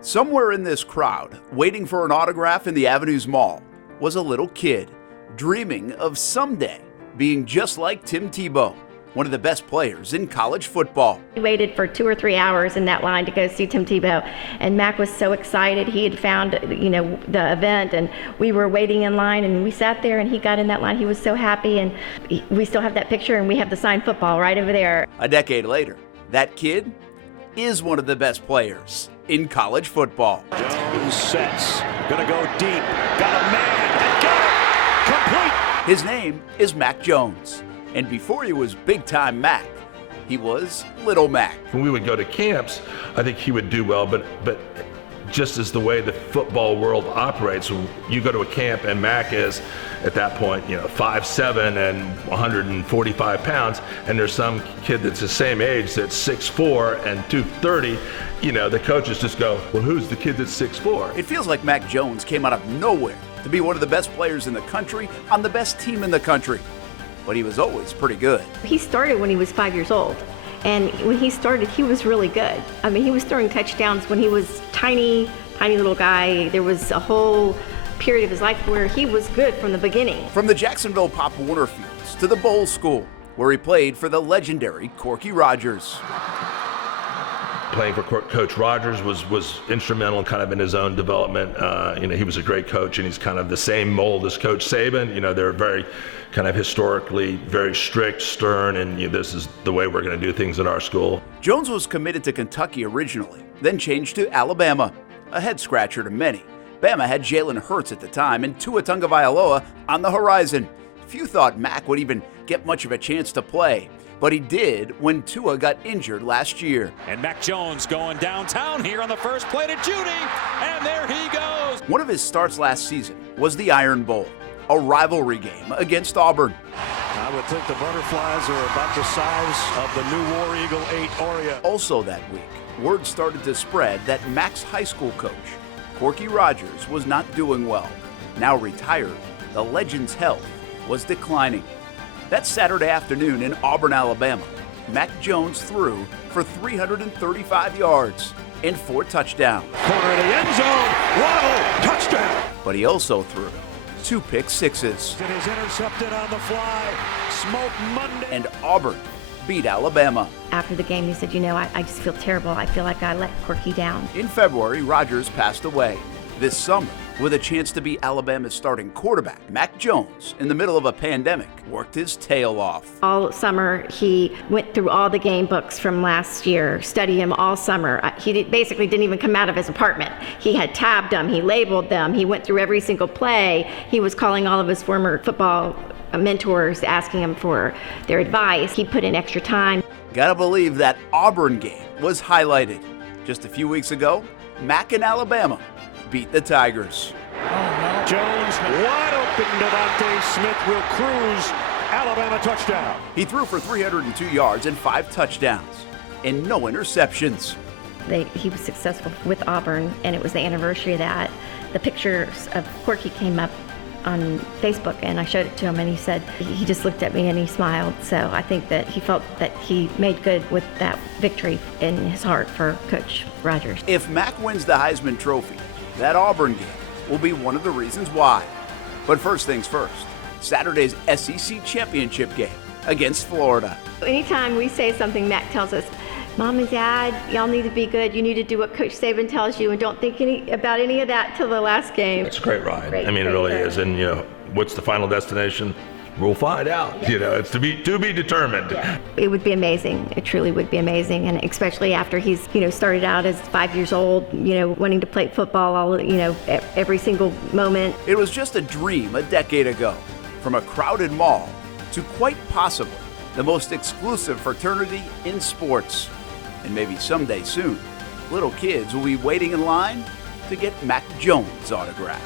Somewhere in this crowd, waiting for an autograph in the Avenues Mall, was a little kid dreaming of someday being just like Tim Tebow, one of the best players in college football. We waited for 2 or 3 hours in that line to go see Tim Tebow, and Mac was so excited. He had found, the event, and we were waiting in line, and we sat there, and he got in that line. He was so happy, and we still have that picture, and we have the signed football right over there. A decade later, that kid is one of the best players in college football. Jones sets, gonna go deep, got a man, and got it, complete. His name is Mac Jones, and before he was big-time Mac, he was Little Mac. When we would go to camps, I think he would do well, but just as the way the football world operates, you go to a camp and Mac is, at that point, 5'7" and 145 pounds, and there's some kid that's the same age that's 6'4" and 230, the coaches just go, well, who's the kid that's 6'4"? It feels like Mac Jones came out of nowhere to be one of the best players in the country on the best team in the country. But he was always pretty good. He started when he was 5 years old. And when he started, he was really good. I mean, he was throwing touchdowns when he was tiny little guy. There was a whole period of his life where he was good from the beginning. From the Jacksonville Pop Warner Fields to the Bolles School, where he played for the legendary Corky Rogers. Playing for Coach Rogers was instrumental kind of in his own development. He was a great coach, and he's kind of the same mold as Coach Saban. They're very kind of historically very strict, stern, and this is the way we're going to do things at our school. Jones was committed to Kentucky originally, then changed to Alabama, a head-scratcher to many. Bama had Jalen Hurts at the time and Tua Tagovailoa on the horizon. Few thought Mac would even get much of a chance to play, but he did when Tua got injured last year. And Mac Jones going downtown here on the first play to Judy, and there he goes. One of his starts last season was the Iron Bowl, a rivalry game against Auburn. I would think the butterflies are about the size of the new War Eagle 8 Oreo. Also that week, word started to spread that Mac's high school coach, Corky Rogers, was not doing well. Now retired, the legend's health was declining. That Saturday afternoon in Auburn, Alabama, Mac Jones threw for 335 yards and 4 touchdowns. Corner of the end zone, Waddle, touchdown. But he also threw 2 pick sixes. It is intercepted on the fly. Smoke Monday. And Auburn beat Alabama. After the game, he said, I just feel terrible. I feel like I let Corky down. In February, Rogers passed away. This summer, with a chance to be Alabama's starting quarterback, Mac Jones, in the middle of a pandemic, worked his tail off. All summer, he went through all the game books from last year, studied them all summer. He basically didn't even come out of his apartment. He had tabbed them, he labeled them, he went through every single play. He was calling all of his former football mentors, asking them for their advice. He put in extra time. Gotta believe that Auburn game was highlighted. Just a few weeks ago, Mac and Alabama beat the Tigers. Jones wide open. Devontae Smith will cruise. Alabama touchdown. He threw for 302 yards and 5 touchdowns and no interceptions. He was successful with Auburn, and it was the anniversary of that. The pictures of Corky came up on Facebook, and I showed it to him, and he said he just looked at me and he smiled. So I think that he felt that he made good with that victory in his heart for Coach Rogers. If Mac wins the Heisman Trophy, that Auburn game will be one of the reasons why. But first things first, Saturday's SEC championship game against Florida. Anytime we say something, Mac tells us, Mom and Dad, y'all need to be good. You need to do what Coach Saban tells you, and don't think about any of that till the last game. It's a great ride. It really is. And what's the final destination? We'll find out. It's to be determined. Yeah. It would be amazing. It truly would be amazing, and especially after he's started out as 5 years old, wanting to play football every single moment. It was just a dream a decade ago, from a crowded mall to quite possibly the most exclusive fraternity in sports. And maybe someday soon, little kids will be waiting in line to get Mac Jones' autograph.